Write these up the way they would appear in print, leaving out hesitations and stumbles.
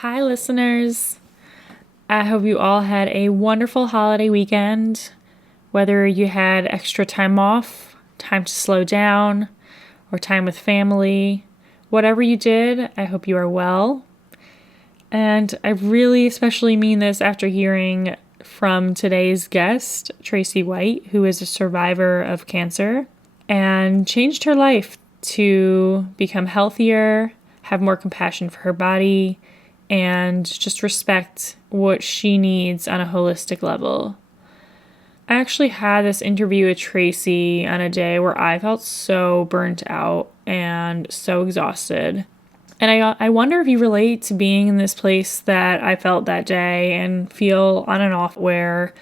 Hi, listeners. I hope you all had a wonderful holiday weekend. Whether you had extra time off, time to slow down, or time with family, whatever you did, I hope you are well. And I really especially mean this after hearing from today's guest, Tracy White, who is a survivor of cancer and changed her life to become healthier, have more compassion for her body, and just respect what she needs on a holistic level. I actually had this interview with Tracy on a day where I felt so burnt out and so exhausted. And I wonder if you relate to being in this place that I felt that day and feel on and off where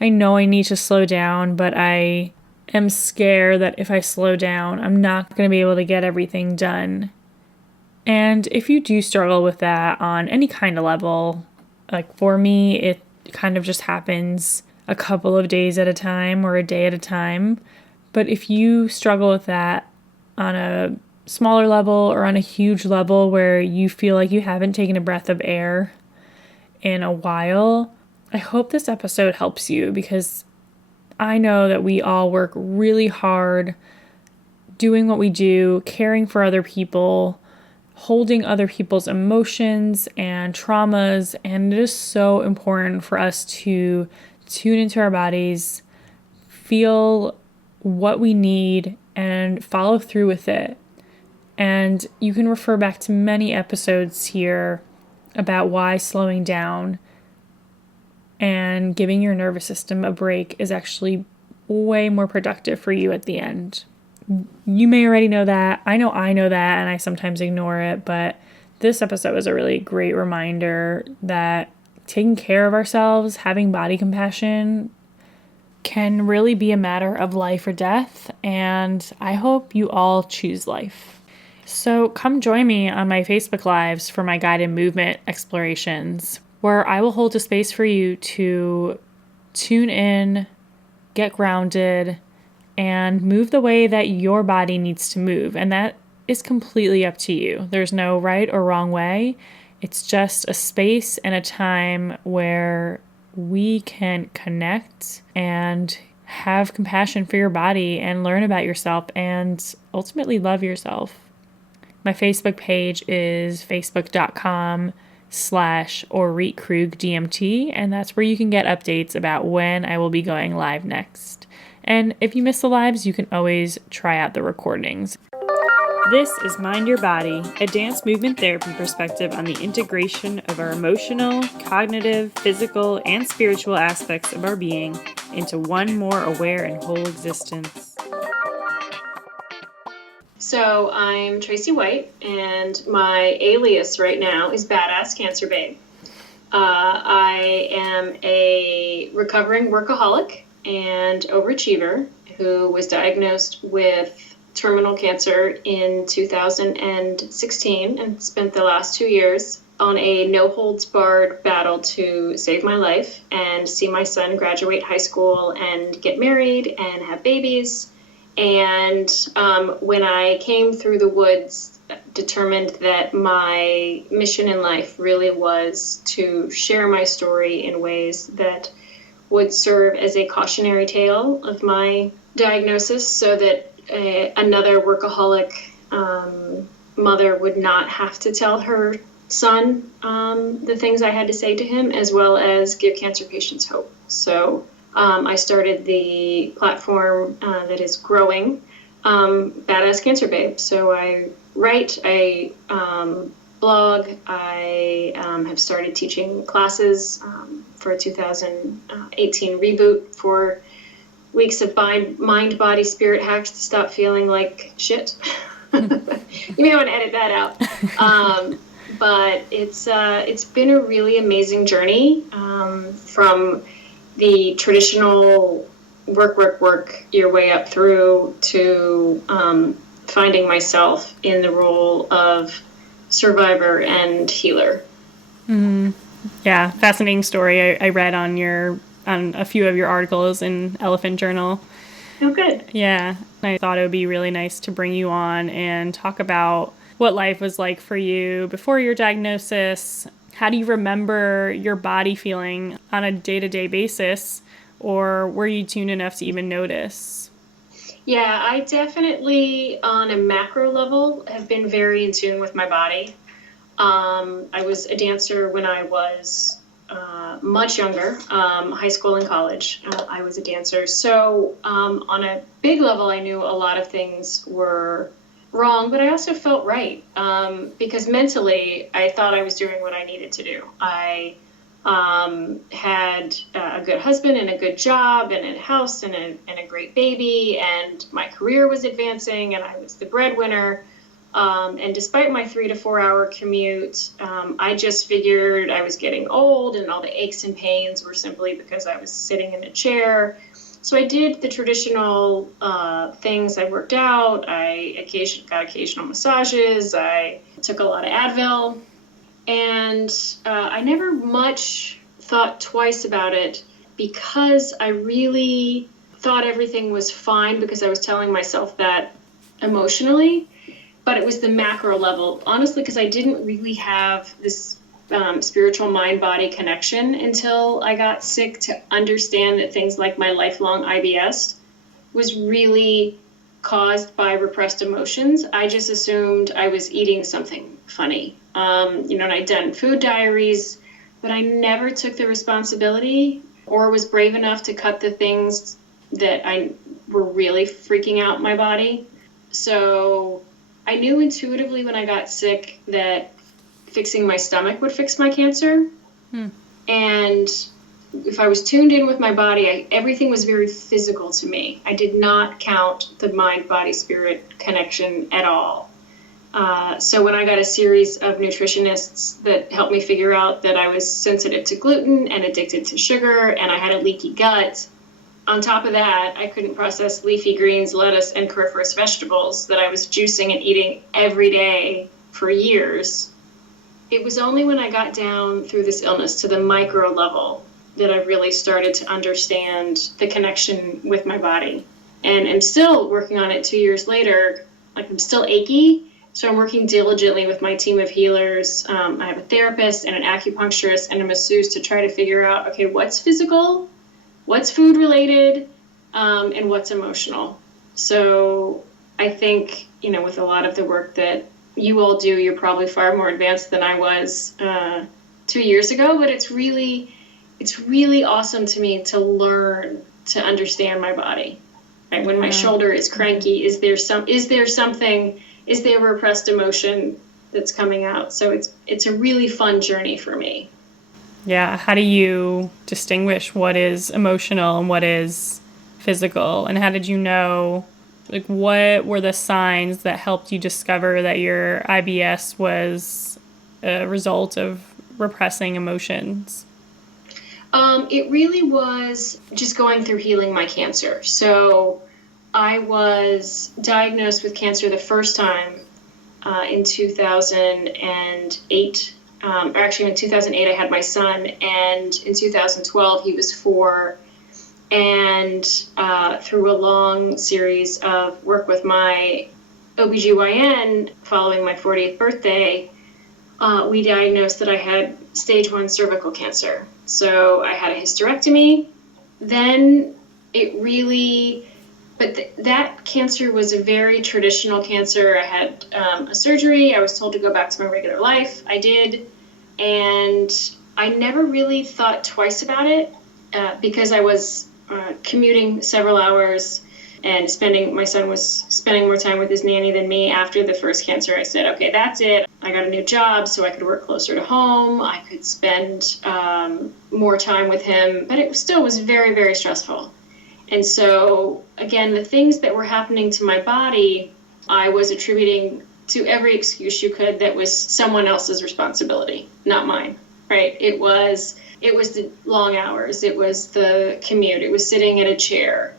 I know I need to slow down, but I am scared that if I slow down, I'm not going to be able to get everything done. And if you do struggle with that on any kind of level, like for me, it kind of just happens a couple of days at a time or a day at a time. But if you struggle with that on a smaller level or on a huge level where you feel like you haven't taken a breath of air in a while, I hope this episode helps you, because I know that we all work really hard doing what we do, caring for other people, holding other people's emotions and traumas, and it is so important for us to tune into our bodies, feel what we need, and follow through with it. And you can refer back to many episodes here about why slowing down and giving your nervous system a break is actually way more productive for you at the end. You may already know that. I know that, and I sometimes ignore it, but this episode is a really great reminder that taking care of ourselves, having body compassion, can really be a matter of life or death, and I hope you all choose life. So come join me on my Facebook Lives for my guided movement explorations, where I will hold a space for you to tune in, get grounded, and move the way that your body needs to move. And that is completely up to you. There's no right or wrong way. It's just a space and a time where we can connect and have compassion for your body and learn about yourself and ultimately love yourself. My Facebook page is facebook.com/OritKrugDMT, and that's where you can get updates about when I will be going live next. And if you miss the lives, you can always try out the recordings. This is Mind Your Body, a dance movement therapy perspective on the integration of our emotional, cognitive, physical, and spiritual aspects of our being into one more aware and whole existence. So I'm Tracy White, and my alias right now is Badass Cancer Babe. I am a recovering workaholic and overachiever who was diagnosed with terminal cancer in 2016 and spent the last 2 years on a no-holds-barred battle to save my life and see my son graduate high school and get married and have babies. And when I came through the woods, determined that my mission in life really was to share my story in ways that would serve as a cautionary tale of my diagnosis, so that another workaholic mother would not have to tell her son the things I had to say to him, as well as give cancer patients hope. So I started the platform that is growing, Badass Cancer Babe. So I write, I blog, I have started teaching classes for a 2018 reboot for weeks of mind, body, spirit hacks to stop feeling like shit. You may want to edit that out. But it's been a really amazing journey from the traditional work your way up through to finding myself in the role of survivor and healer. Mm-hmm. Yeah, fascinating story. I read on a few of your articles in Elephant Journal. Oh, good. Yeah, I thought it would be really nice to bring you on and talk about what life was like for you before your diagnosis, How do you remember your body feeling on a day-to-day basis, or were you tuned enough to even notice? Yeah, I definitely, on a macro level, have been very in tune with my body. I was a dancer when I was much younger, high school and college. I was a dancer. So, on a big level, I knew a lot of things were wrong, but I also felt right because mentally, I thought I was doing what I needed to do. I had a good husband and a good job and a house and a great baby, and my career was advancing, and I was the breadwinner. And despite my 3 to 4 hour commute, I just figured I was getting old and all the aches and pains were simply because I was sitting in a chair. So I did the traditional things. I worked out. I got occasional massages. I took a lot of Advil. And I never much thought twice about it because I really thought everything was fine because I was telling myself that emotionally. But it was the macro level, honestly, because I didn't really have this spiritual mind-body connection until I got sick to understand that things like my lifelong IBS was really caused by repressed emotions. I just assumed I was eating something funny. And I'd done food diaries, but I never took the responsibility or was brave enough to cut the things that I were really freaking out my body. So I knew intuitively when I got sick that fixing my stomach would fix my cancer. And if I was tuned in with my body, everything was very physical to me. I did not count the mind-body-spirit connection at all. So when I got a series of nutritionists that helped me figure out that I was sensitive to gluten and addicted to sugar and I had a leaky gut, on top of that, I couldn't process leafy greens, lettuce, and cruciferous vegetables that I was juicing and eating every day for years. It was only when I got down through this illness to the micro level that I really started to understand the connection with my body. And I'm still working on it 2 years later. Like, I'm still achy, so I'm working diligently with my team of healers. I have a therapist and an acupuncturist and a masseuse to try to figure out, okay, what's physical, what's food related, and what's emotional. So I think, with a lot of the work that you all do, you're probably far more advanced than I was 2 years ago, but it's really awesome to me to learn to understand my body. Right? When my shoulder is cranky, is there repressed emotion that's coming out? So it's a really fun journey for me. Yeah. How do you distinguish what is emotional and what is physical? And how did you know, what were the signs that helped you discover that your IBS was a result of repressing emotions? It really was just going through healing my cancer. So I was diagnosed with cancer the first time in 2008. Actually, in 2008, I had my son, and in 2012, he was 4. And through a long series of work with my OBGYN following my 40th birthday, we diagnosed that I had stage 1 cervical cancer. So I had a hysterectomy. Then that cancer was a very traditional cancer. I had a surgery. I was told to go back to my regular life. I did. And I never really thought twice about it because I was commuting several hours and my son was spending more time with his nanny than me. After the first cancer, I said, okay, that's it. I got a new job so I could work closer to home. I could spend more time with him, but it still was very, very stressful. And so, again, the things that were happening to my body, I was attributing to every excuse you could that was someone else's responsibility, not mine, right? It was the long hours. It was the commute. It was sitting in a chair.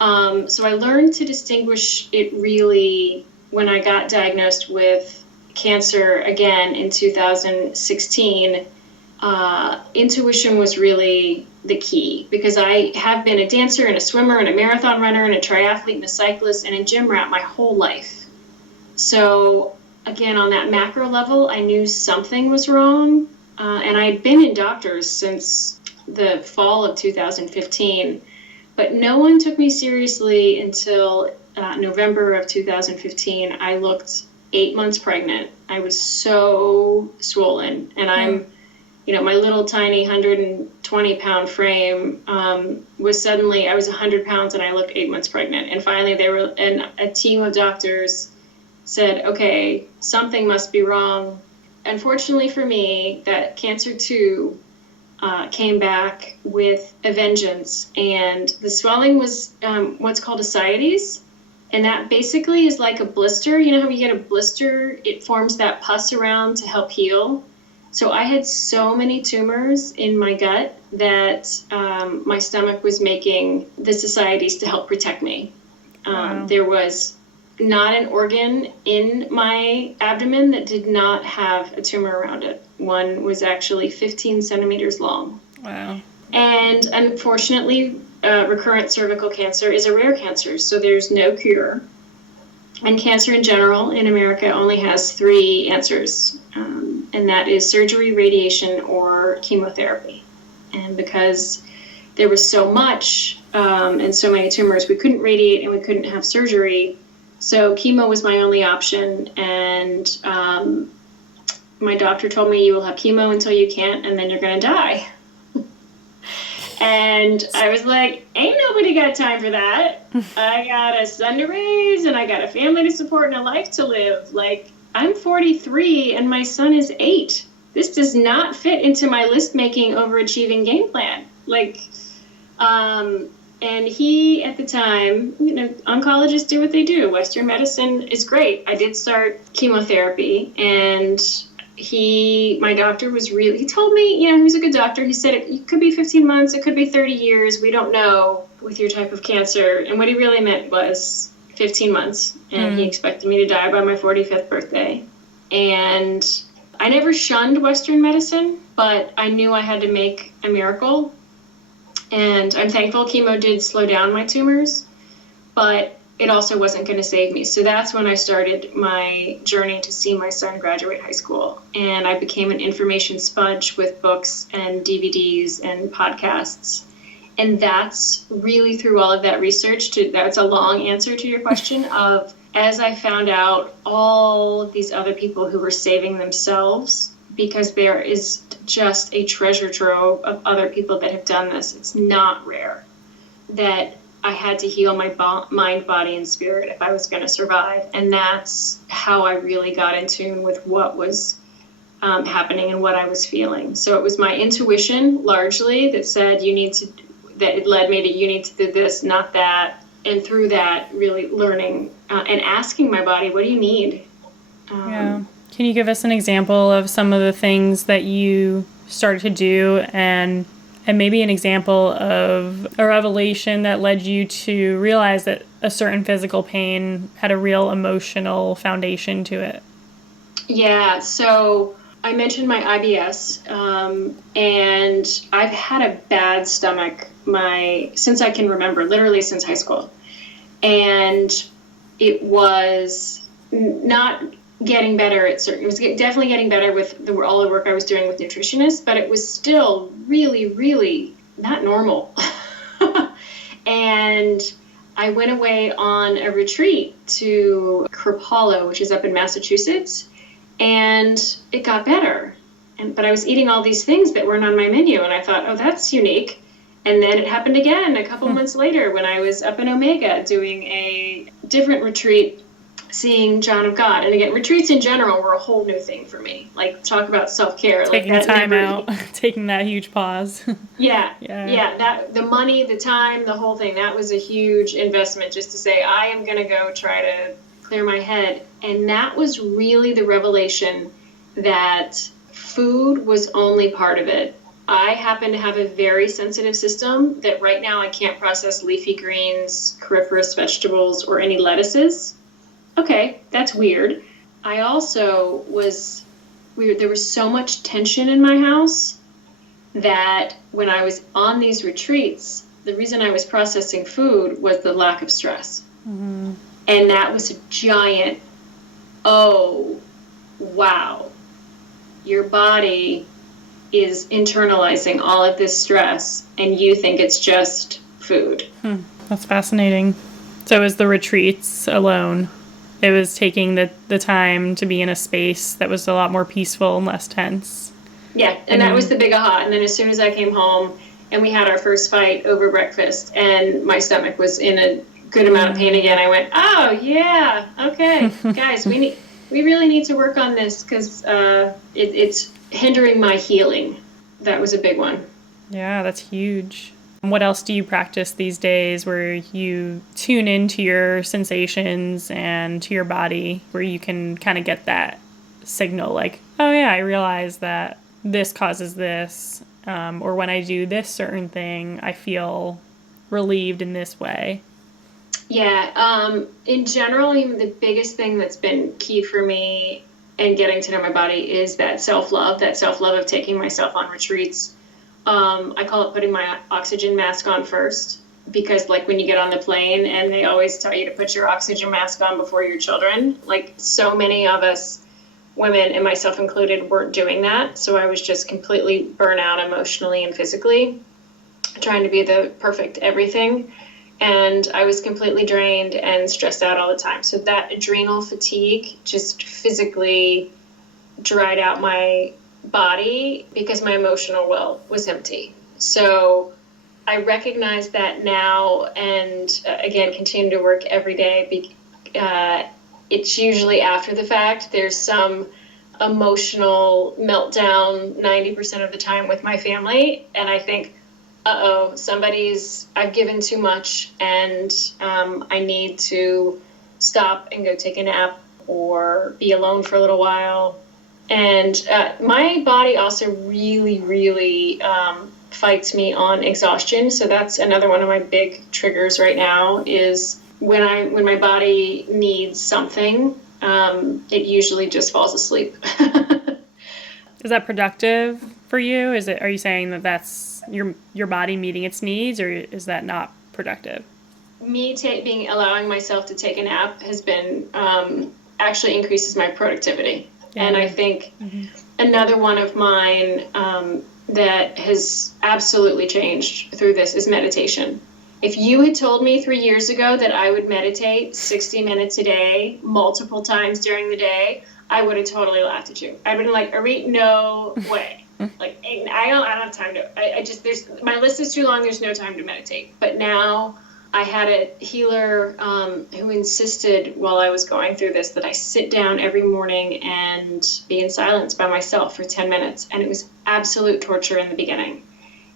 So I learned to distinguish it really when I got diagnosed with cancer again in 2016. Intuition was really the key because I have been a dancer and a swimmer and a marathon runner and a triathlete and a cyclist and a gym rat my whole life. So again, on that macro level, I knew something was wrong, and I'd been in doctors since the fall of 2015, but no one took me seriously until November of 2015. I looked 8 months pregnant. I was so swollen, and I'm, my little tiny 120-pound frame was suddenly, I was 100 pounds and I looked 8 months pregnant. And finally a team of doctors said, okay, something must be wrong. Unfortunately for me, that cancer 2 came back with a vengeance, and the swelling was what's called ascites, and that basically is like a blister. You know how you get a blister, it forms that pus around to help heal. So I had so many tumors in my gut that my stomach was making this ascites to help protect me. Wow. There was not an organ in my abdomen that did not have a tumor around it. One was actually 15 centimeters long. Wow. And unfortunately, recurrent cervical cancer is a rare cancer, so there's no cure. And cancer in general in America only has 3 answers, and that is surgery, radiation, or chemotherapy. And because there was so much and so many tumors, we couldn't radiate and we couldn't have surgery. So chemo was my only option, and my doctor told me, you will have chemo until you can't, and then you're going to die. And I was like, ain't nobody got time for that. I got a son to raise, and I got a family to support, and a life to live. Like, I'm 43, and my son is 8. This does not fit into my list-making, overachieving game plan. Like, and he, at the time, oncologists do what they do. Western medicine is great. I did start chemotherapy, and my doctor he told me, he was a good doctor. He said it could be 15 months, it could be 30 years. We don't know with your type of cancer. And what he really meant was 15 months. And he expected me to die by my 45th birthday. And I never shunned Western medicine, but I knew I had to make a miracle. And I'm thankful chemo did slow down my tumors, but it also wasn't going to save me. So that's when I started my journey to see my son graduate high school. And I became an information sponge with books and DVDs and podcasts. And that's really through all of that research, that's a long answer to your question, of as I found out all of these other people who were saving themselves, because there is just a treasure trove of other people that have done this. It's not rare, that I had to heal my mind, body, and spirit if I was going to survive. And that's how I really got in tune with what was happening and what I was feeling. So it was my intuition largely that said, that it led me to, you need to do this, not that. And through that, really learning and asking my body, what do you need? Yeah. Can you give us an example of some of the things that you started to do, and maybe an example of a revelation that led you to realize that a certain physical pain had a real emotional foundation to it? Yeah, so I mentioned my IBS, and I've had a bad stomach since I can remember, literally since high school. And it was not getting better it was definitely getting better with all the work I was doing with nutritionists, but it was still really, really not normal. And I went away on a retreat to Kripalu, which is up in Massachusetts, and it got better. But I was eating all these things that weren't on my menu, and I thought, oh, that's unique. And then it happened again a couple months later when I was up in Omega doing a different retreat, seeing John of God. And again, retreats in general were a whole new thing for me. Like, talk about self-care. Taking time out, taking that huge pause. Yeah. That the money, the time, the whole thing, that was a huge investment just to say, I am going to go try to clear my head. And that was really the revelation that food was only part of it. I happen to have a very sensitive system that right now I can't process leafy greens, cruciferous vegetables, or any lettuces. Okay, that's weird. I also there was so much tension in my house that when I was on these retreats, the reason I was processing food was the lack of stress. Mm-hmm. And that was a giant, oh, wow. Your body is internalizing all of this stress, and you think it's just food. That's fascinating. So it was the retreats alone. It was taking the time to be in a space that was a lot more peaceful and less tense. Yeah, and that was the big aha. And then as soon as I came home and we had our first fight over breakfast and my stomach was in a good amount of pain again, I went, oh, yeah, okay, guys, we really need to work on this because it's hindering my healing. That was a big one. Yeah, that's huge. What else do you practice these days where you tune into your sensations and to your body, where you can kind of get that signal like, oh yeah, I realize that this causes this, or when I do this certain thing, I feel relieved in this way? Yeah, in general, even the biggest thing that's been key for me in getting to know my body is that self-love of taking myself on retreats. I call it putting my oxygen mask on first, because like when you get on the plane and they always tell you to put your oxygen mask on before your children, like so many of us women, and myself included, weren't doing that. So I was just completely burnt out emotionally and physically, trying to be the perfect everything. And I was completely drained and stressed out all the time. So that adrenal fatigue just physically dried out my body because my emotional well was empty. So I recognize that now, and again, continue to work every day. It's usually after the fact. There's some emotional meltdown 90% of the time with my family, and I think, I've given too much, and I need to stop and go take a nap or be alone for a little while. And my body also really, really fights me on exhaustion. So that's another one of my big triggers right now, is when my body needs something, it usually just falls asleep. Is that productive for you? Are you saying that that's your body meeting its needs, or is that not productive? Me allowing myself to take a nap has been actually increases my productivity. Yeah. And I think another one of mine that has absolutely changed through this is meditation. If you had told me 3 years ago that I would meditate 60 minutes a day, multiple times during the day, I would have totally laughed at you. I'd been like, Arit, no way. Like, I don't have time to, my list is too long, there's no time to meditate. But now I had a healer who insisted while I was going through this that I sit down every morning and be in silence by myself for 10 minutes. And it was absolute torture in the beginning.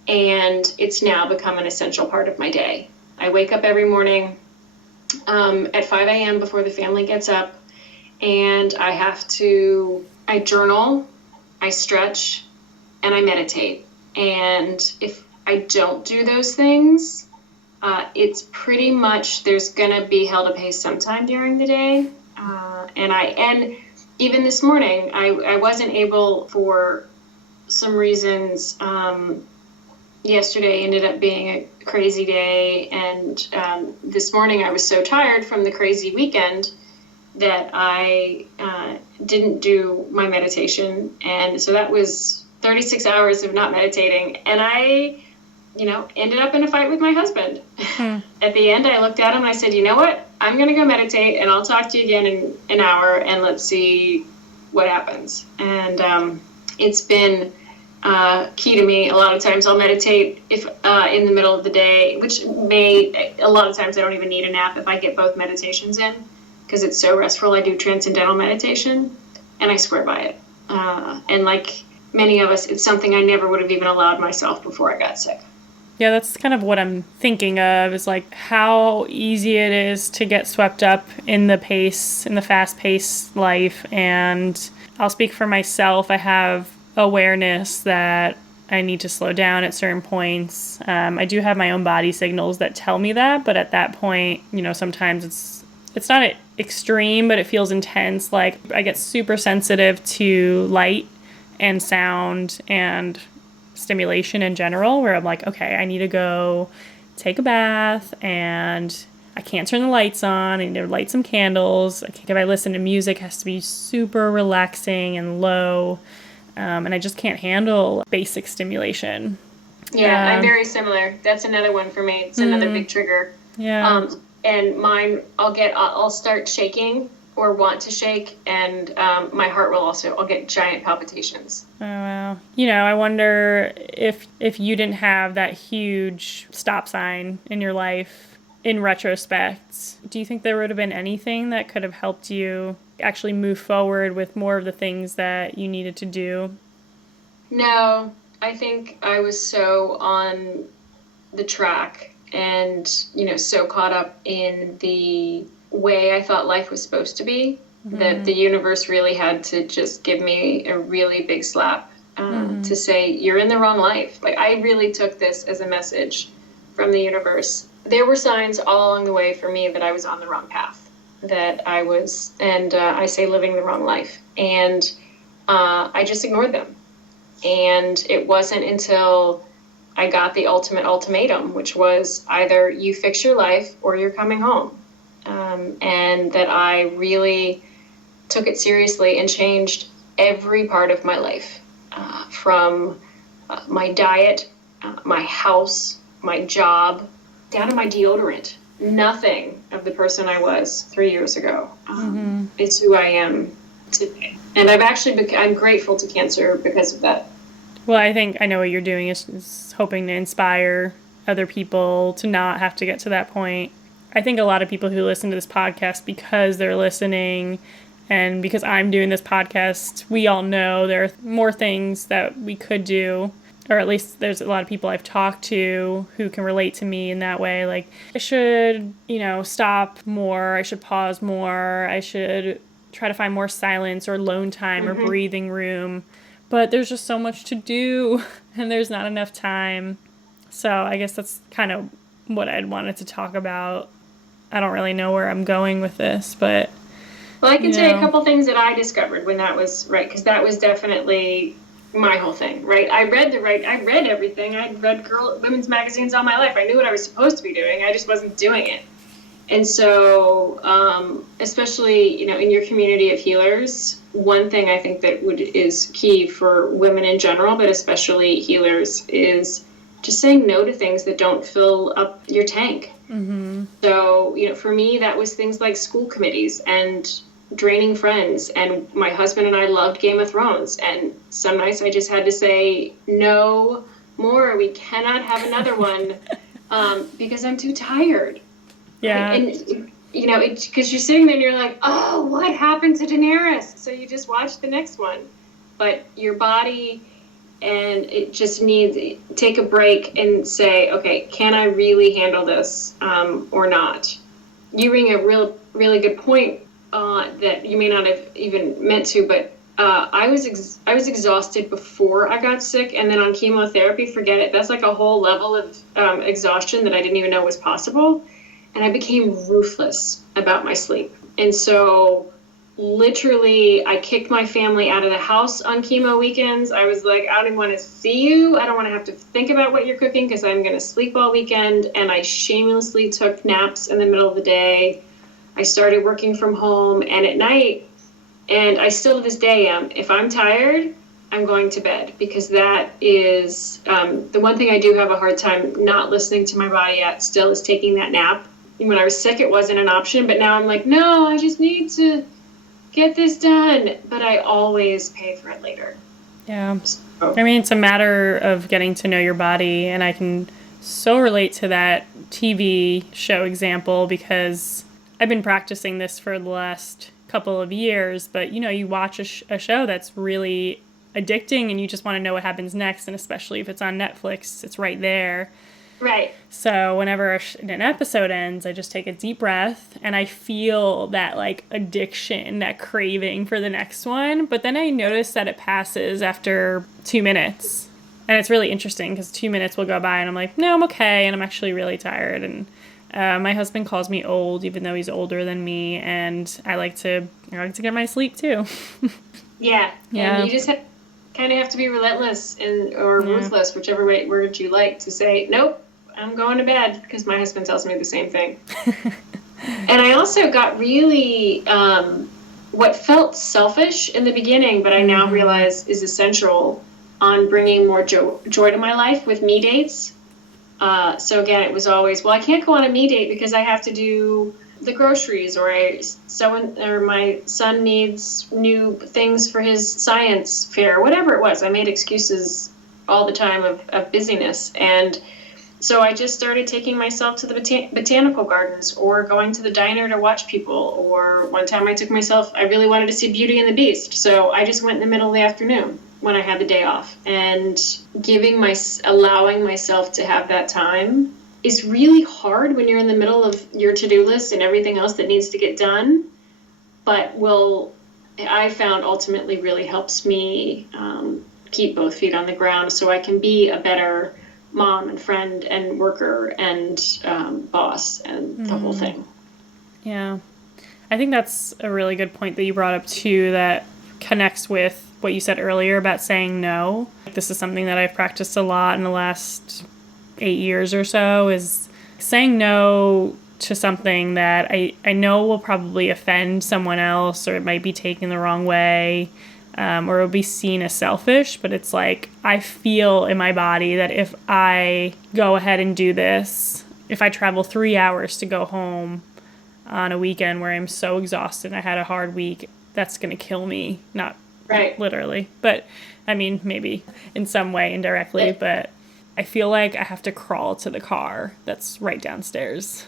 And it's now become an essential part of my day. I wake up every morning at 5 a.m. before the family gets up, and I journal, I stretch, and I meditate. And if I don't do those things, it's pretty much there's gonna be hell to pay sometime during the day. And even this morning, I wasn't able, for some reasons. Yesterday ended up being a crazy day, and this morning I was so tired from the crazy weekend that I didn't do my meditation, and so that was 36 hours of not meditating, and I ended up in a fight with my husband. At the end, I looked at him and I said, you know what, I'm going to go meditate, and I'll talk to you again in an hour, and let's see what happens. And it's been key to me. A lot of times I'll meditate if in the middle of the day, a lot of times I don't even need a nap if I get both meditations in, because it's so restful. I do transcendental meditation, and I swear by it. And like many of us, it's something I never would have even allowed myself before I got sick. Yeah, that's kind of what I'm thinking of, is like how easy it is to get swept up in the fast-paced life. And I'll speak for myself. I have awareness that I need to slow down at certain points. I do have my own body signals that tell me that, but at that point, sometimes it's not extreme, but it feels intense. Like I get super sensitive to light and sound and stimulation in general, where I'm like, okay, I need to go take a bath, and I can't turn the lights on. I need to light some candles. If I listen to music, it has to be super relaxing and low. and I just can't handle basic stimulation. Yeah, I'm very similar. That's another one for me. It's another big trigger. Yeah. And mine, I'll start shaking or want to shake, and my heart will I'll get giant palpitations. Oh, wow. I wonder if you didn't have that huge stop sign in your life, in retrospect, do you think there would have been anything that could have helped you actually move forward with more of the things that you needed to do? No, I think I was so on the track and, so caught up in the way I thought life was supposed to be, that the universe really had to just give me a really big slap to say, you're in the wrong life. Like, I really took this as a message from the universe. There were signs all along the way for me that I was on the wrong path, that I was, and I say living the wrong life. And I just ignored them. And it wasn't until I got the ultimate ultimatum, which was either you fix your life or you're coming home. And that I really took it seriously and changed every part of my life, from my diet, my house, my job, down to my deodorant. Nothing of the person I was 3 years ago. It's who I am today. And I'm grateful to cancer because of that. Well, I think I know what you're doing is hoping to inspire other people to not have to get to that point. I think a lot of people who listen to this podcast, because they're listening and because I'm doing this podcast, we all know there are more things that we could do, or at least there's a lot of people I've talked to who can relate to me in that way. Like, I should, stop more. I should pause more. I should try to find more silence or alone time or breathing room. But there's just so much to do and there's not enough time. So I guess that's kind of what I'd wanted to talk about. I don't really know where I'm going with this, but... Well, I can say a couple things that I discovered when that was, right, because that was definitely my whole thing, right? I read everything. I'd read women's magazines all my life. I knew what I was supposed to be doing. I just wasn't doing it. And so, especially, in your community of healers, one thing I think that is key for women in general, but especially healers, is just saying no to things that don't fill up your tank. So, for me, that was things like school committees and draining friends. And my husband and I loved Game of Thrones. And some nights I just had to say, no more. We cannot have another one because I'm too tired. Yeah. And, because you're sitting there and you're like, oh, what happened to Daenerys? So you just watch the next one. But your body and it just needs take a break and say, okay, can I really handle this or not? You bring a really good point that you may not have even meant to, but I was exhausted before I got sick, and then on chemotherapy, forget it. That's like a whole level of exhaustion that I didn't even know was possible. And I became ruthless about my sleep. And so literally I kicked my family out of the house on chemo weekends. I was like, I don't even want to see you. I don't want to have to think about what you're cooking because I'm going to sleep all weekend. And I shamelessly took naps in the middle of the day. I started working from home and at night, and I still to this day am, if I'm tired, I'm going to bed, because that is the one thing I do have a hard time not listening to my body at still is taking that nap. When I was sick, it wasn't an option, but now I'm like, no, I just need to get this done. But I always pay for it later. Yeah. So. I mean, it's a matter of getting to know your body, and I can so relate to that TV show example because I've been practicing this for the last couple of years, but you watch a show that's really addicting and you just want to know what happens next, and especially if it's on Netflix, it's right there. Right. So whenever an episode ends, I just take a deep breath and I feel that like addiction, that craving for the next one. But then I notice that it passes after 2 minutes. And it's really interesting because 2 minutes will go by and I'm like, no, I'm okay. And I'm actually really tired. And my husband calls me old, even though he's older than me. And I like to get my sleep too. Yeah. And you just kind of have to be relentless or ruthless, whichever word you like, to say, nope, I'm going to bed, because my husband tells me the same thing. And I also got really what felt selfish in the beginning, but I now realize is essential on bringing more joy to my life with me dates. So again, it was always, well, I can't go on a me date because I have to do the groceries, or my son needs new things for his science fair, whatever it was. I made excuses all the time of busyness. And so I just started taking myself to the botanical gardens, or going to the diner to watch people. Or one time I really wanted to see Beauty and the Beast. So I just went in the middle of the afternoon when I had the day off, and allowing myself to have that time is really hard when you're in the middle of your to-do list and everything else that needs to get done, but I found ultimately really helps me keep both feet on the ground so I can be a better mom and friend and worker and boss and the whole thing. Yeah. I think that's a really good point that you brought up too, that connects with what you said earlier about saying no. This is something that I've practiced a lot in the last 8 years or so, is saying no to something that I know will probably offend someone else, or it might be taken the wrong way, or it'll be seen as selfish. But it's like, I feel in my body that if I go ahead and do this, if I travel 3 hours to go home on a weekend where I'm so exhausted and I had a hard week, that's going to kill me. Not right. Literally, but I mean, maybe in some way indirectly, but I feel like I have to crawl to the car that's right downstairs.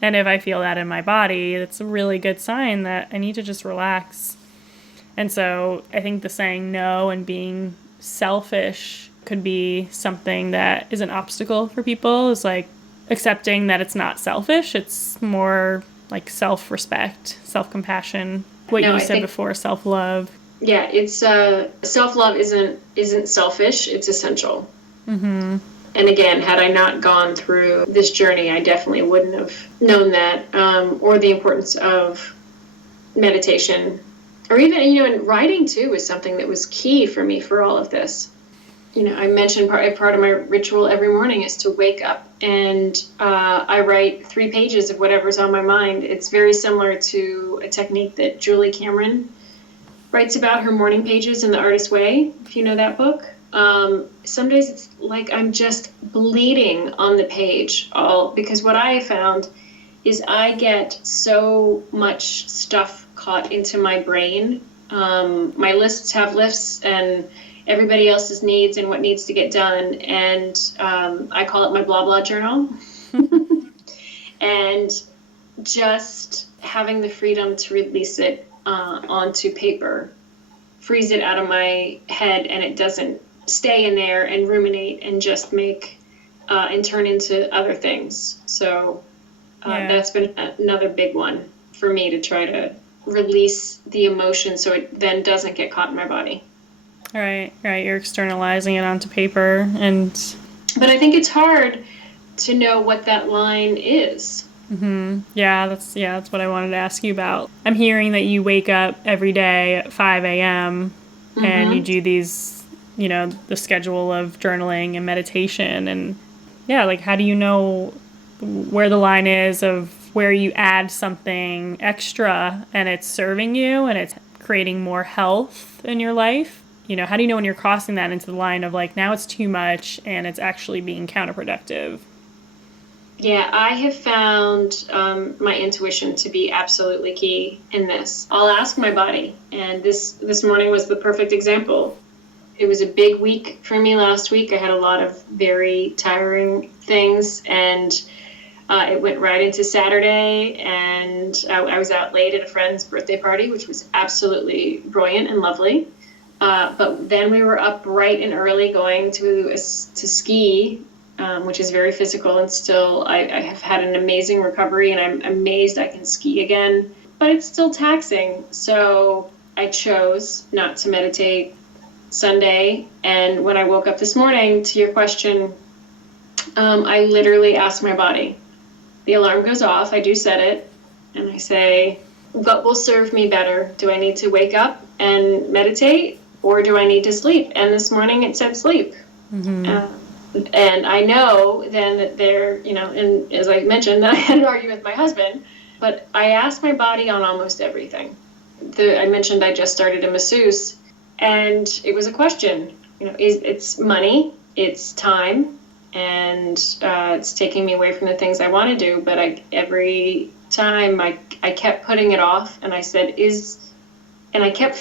And if I feel that in my body, it's a really good sign that I need to just relax. And so I think the saying no and being selfish could be something that is an obstacle for people, is like accepting that it's not selfish. It's more like self-respect, self-compassion, you said before, self-love. Yeah, it's self-love isn't selfish, it's essential. Mm-hmm. And again, had I not gone through this journey, I definitely wouldn't have known that, or the importance of meditation, or even, and writing too was something that was key for me for all of this. I mentioned part of my ritual every morning is to wake up and I write 3 pages of whatever's on my mind. It's very similar to a technique that Julie Cameron writes about, her morning pages in The Artist's Way, if you know that book. Some days it's like I'm just bleeding on the page, because what I found is I get so much stuff caught into my brain. My lists have lists and everybody else's needs and what needs to get done, and I call it my blah blah journal. And just having the freedom to release it onto paper frees it out of my head, and it doesn't stay in there and ruminate and just make and turn into other things. So that's been another big one for me, to try to release the emotion so it then doesn't get caught in my body. Right. You're externalizing it onto paper, but I think it's hard to know what that line is. Mm-hmm. Yeah, that's what I wanted to ask you about. I'm hearing that you wake up every day at 5 a.m. and you do these, the schedule of journaling and meditation, and like, how do you know where the line is of where you add something extra and it's serving you and it's creating more health in your life? How do you know when you're crossing that into the line of like, now it's too much and it's actually being counterproductive? Yeah, I have found my intuition to be absolutely key in this. I'll ask my body, and this morning was the perfect example. It was a big week for me last week. I had a lot of very tiring things, and it went right into Saturday, and I was out late at a friend's birthday party, which was absolutely brilliant and lovely. But then we were up bright and early going to ski, which is very physical, and still I have had an amazing recovery, and I'm amazed I can ski again, but it's still taxing. So I chose not to meditate Sunday, and when I woke up this morning, to your question, I literally asked my body. The alarm goes off, I do set it, and I say, what will serve me better? Do I need to wake up and meditate, or do I need to sleep? And this morning it said sleep. Mm-hmm. And I know then that and as I mentioned, that I had an argument with my husband, but I asked my body on almost everything. I mentioned I just started a masseuse, and it was a question. It's money, it's time, and it's taking me away from the things I want to do. But every time I kept putting it off, and I said, and I kept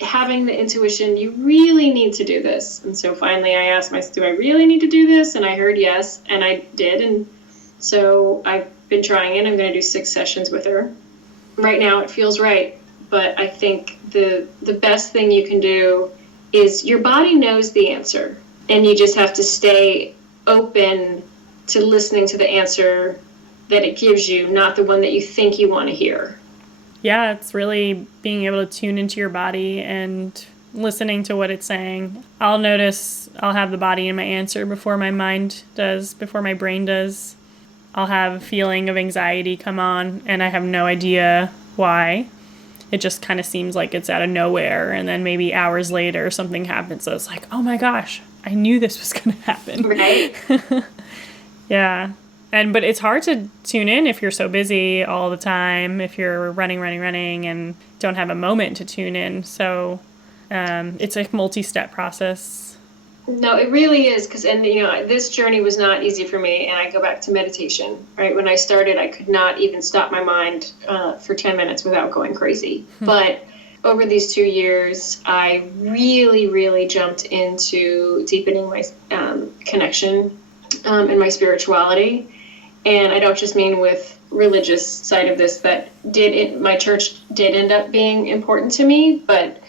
having the intuition, you really need to do this. And so finally I asked myself, do I really need to do this? And I heard yes, and I did. And so I've been trying it. I'm going to do 6 sessions with her. Right now it feels right. But I think the best thing you can do is your body knows the answer, and you just have to stay open to listening to the answer that it gives you, not the one that you think you want to hear. Yeah, it's really being able to tune into your body and listening to what it's saying. I'll notice I'll have the body in my answer before my mind does, before my brain does. I'll have a feeling of anxiety come on, and I have no idea why. It just kind of seems like it's out of nowhere, and then maybe hours later something happens, so it's like, oh my gosh, I knew this was going to happen. Right. Yeah. But it's hard to tune in if you're so busy all the time, if you're running, and don't have a moment to tune in. So it's a multi-step process. No, it really is. This journey was not easy for me. And I go back to meditation, right? When I started, I could not even stop my mind for 10 minutes without going crazy. But over these 2 years, I really, really jumped into deepening my connection and my spirituality. And I don't just mean with religious side of this, my church did end up being important to me, but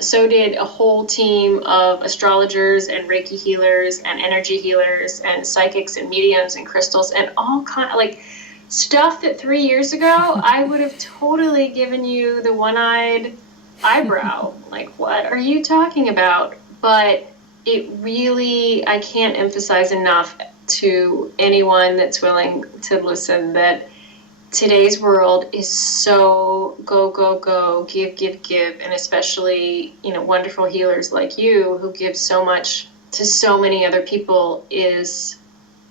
so did a whole team of astrologers and Reiki healers and energy healers and psychics and mediums and crystals and all kind of like stuff that 3 years ago I would have totally given you the one-eyed eyebrow. Like, what are you talking about? But it really, I can't emphasize enough to anyone that's willing to listen that today's world is so go, go, go, give, give, give. And especially, wonderful healers like you who give so much to so many other people, is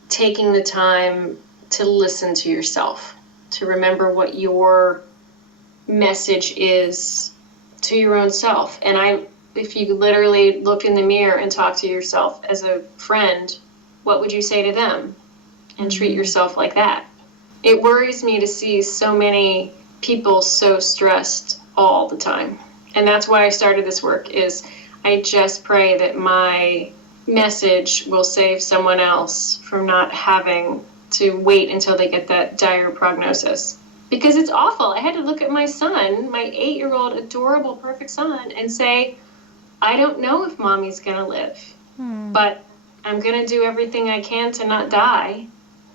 taking the time to listen to yourself, to remember what your message is to your own self. And if you literally look in the mirror and talk to yourself as a friend, what would you say to them? And treat yourself like that. It worries me to see so many people so stressed all the time. And that's why I started this work, is I just pray that my message will save someone else from not having to wait until they get that dire prognosis. Because it's awful. I had to look at my son, my 8-year-old, adorable, perfect son, and say, I don't know if mommy's going to live, but I'm going to do everything I can to not die.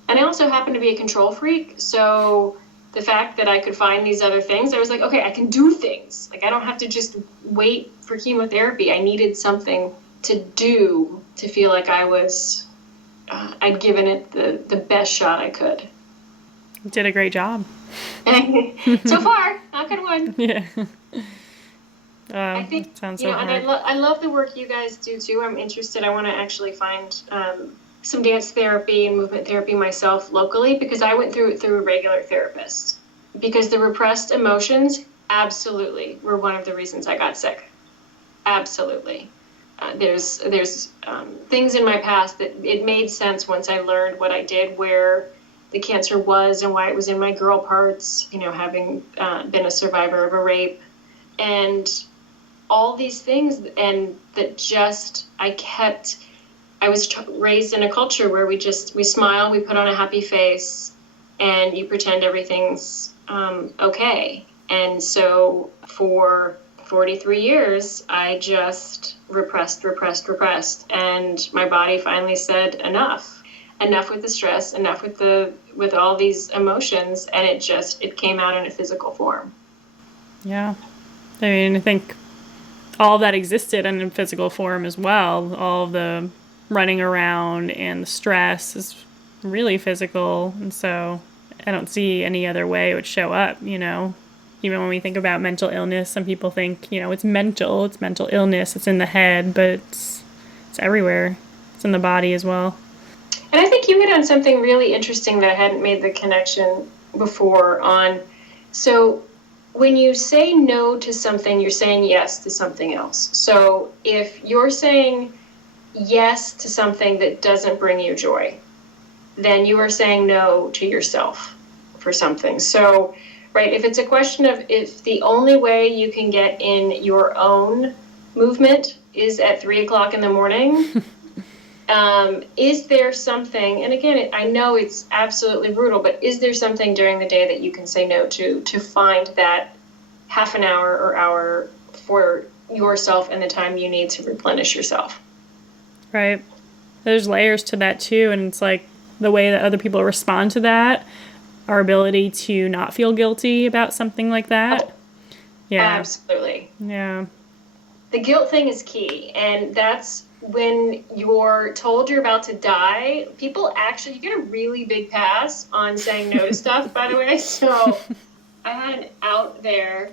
And I also happen to be a control freak, so the fact that I could find these other things, I was like, okay, I can do things. Like, I don't have to just wait for chemotherapy. I needed something to do to feel like I'd given it the best shot I could. You did a great job. So far, knock on wood. Yeah. I think, sounds so hard. And I love the work you guys do too. I'm interested. I want to actually find some dance therapy and movement therapy myself locally, because I went through it through a regular therapist. Because the repressed emotions absolutely were one of the reasons I got sick. Absolutely. There's things in my past that it made sense once I learned what I did, where the cancer was and why it was in my girl parts, having been a survivor of a rape, and all these things. And that just, I was raised in a culture where we smile, we put on a happy face, and you pretend everything's okay. And so for 43 years, I just repressed. And my body finally said enough with the stress, enough with all these emotions. And it came out in a physical form. Yeah. I mean, I think all that existed in a physical form as well. All of the running around and the stress is really physical. And so I don't see any other way it would show up, Even when we think about mental illness, some people think, it's mental illness, it's in the head, but it's everywhere. It's in the body as well. And I think you hit on something really interesting that I hadn't made the connection before on. So when you say no to something, you're saying yes to something else. So if you're saying yes to something that doesn't bring you joy, then you are saying no to yourself for something. So, right, if it's a question of if the only way you can get in your own movement is at 3:00 in the morning, is there something, and again, I know it's absolutely brutal, but is there something during the day that you can say no to find that half an hour or hour for yourself and the time you need to replenish yourself? Right. There's layers to that too, and it's like the way that other people respond to that, our ability to not feel guilty about something like that. Yeah. Absolutely. Yeah. The guilt thing is key, and that's when you're told you're about to die. People actually, you get a really big pass on saying no to stuff, by the way. So I had an out there,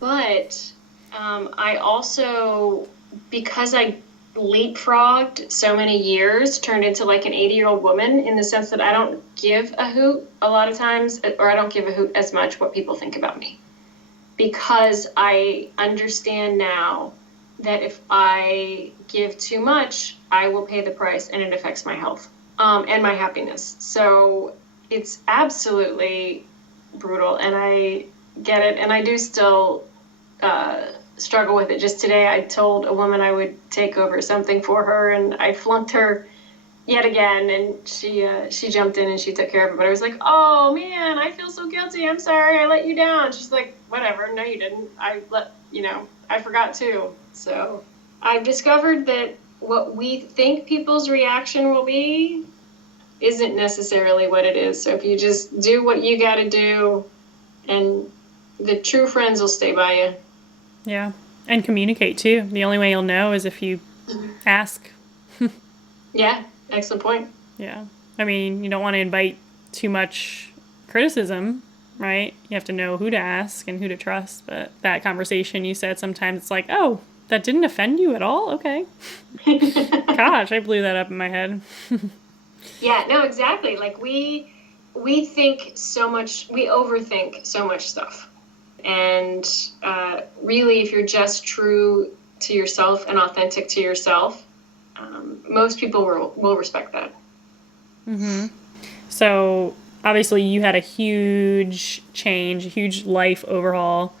but I also, because I leapfrogged so many years, turned into like an 80-year-old woman, in the sense that I don't give a hoot a lot of times, or I don't give a hoot as much what people think about me, because I understand now that if I give too much, I will pay the price, and it affects my health and my happiness. So it's absolutely brutal, and I get it, and I do still struggle with it. Just today, I told a woman I would take over something for her, and I flunked her yet again, and she jumped in and she took care of it. But I was like, oh man, I feel so guilty. I'm sorry, I let you down. She's like, whatever. No, you didn't. I forgot too. So I've discovered that what we think people's reaction will be isn't necessarily what it is. So if you just do what you got to do, and the true friends will stay by you. Yeah. And communicate too. The only way you'll know is if you ask. Yeah. Excellent point. Yeah. I mean, you don't want to invite too much criticism, right? You have to know who to ask and who to trust. But that conversation you said, sometimes it's like, oh, that didn't offend you at all? Okay. Gosh, I blew that up in my head. Yeah, no, exactly. Like we think so much, we overthink so much stuff. And really, if you're just true to yourself and authentic to yourself, most people will respect that. Mm-hmm. So obviously you had a huge change, a huge life overhaul,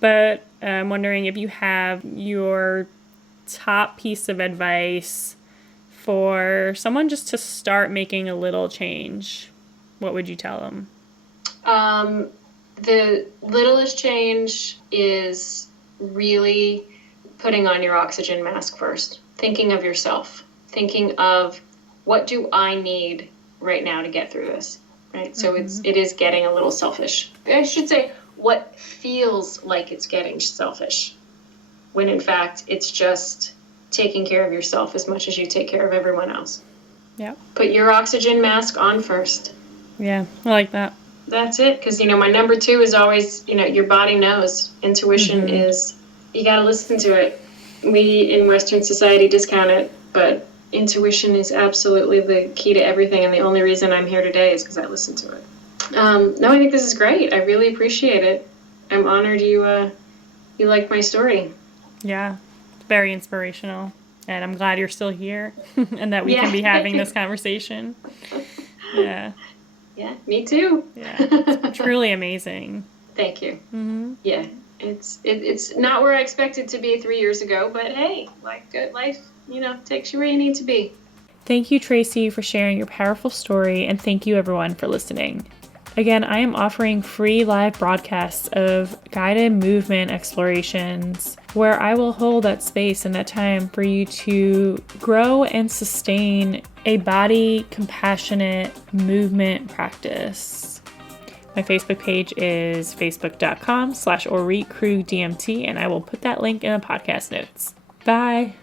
but I'm wondering if you have your top piece of advice for someone just to start making a little change. What would you tell them? The littlest change is really putting on your oxygen mask first, thinking of yourself, thinking of what do I need right now to get through this, right? So it is getting a little selfish. I should say what feels like it's getting selfish, when in fact it's just taking care of yourself as much as you take care of everyone else. Yeah. Put your oxygen mask on first. Yeah, I like that. That's it. Because, my number 2 is always, your body knows. Intuition is, you got to listen to it. We in Western society discount it, but intuition is absolutely the key to everything. And the only reason I'm here today is because I listened to it. No, I think this is great. I really appreciate it. I'm honored you liked my story. Yeah, it's very inspirational. And I'm glad you're still here and that we can be having this conversation. Yeah. Yeah, me too. Yeah, it's truly amazing. Thank you. Mm-hmm. Yeah, it's not where I expected to be 3 years ago, but hey, good life, takes you where you need to be. Thank you, Tracy, for sharing your powerful story, and thank you, everyone, for listening. Again, I am offering free live broadcasts of guided movement explorations where I will hold that space and that time for you to grow and sustain a body compassionate movement practice. My Facebook page is facebook.com/OrriCrewDMT, and I will put that link in the podcast notes. Bye.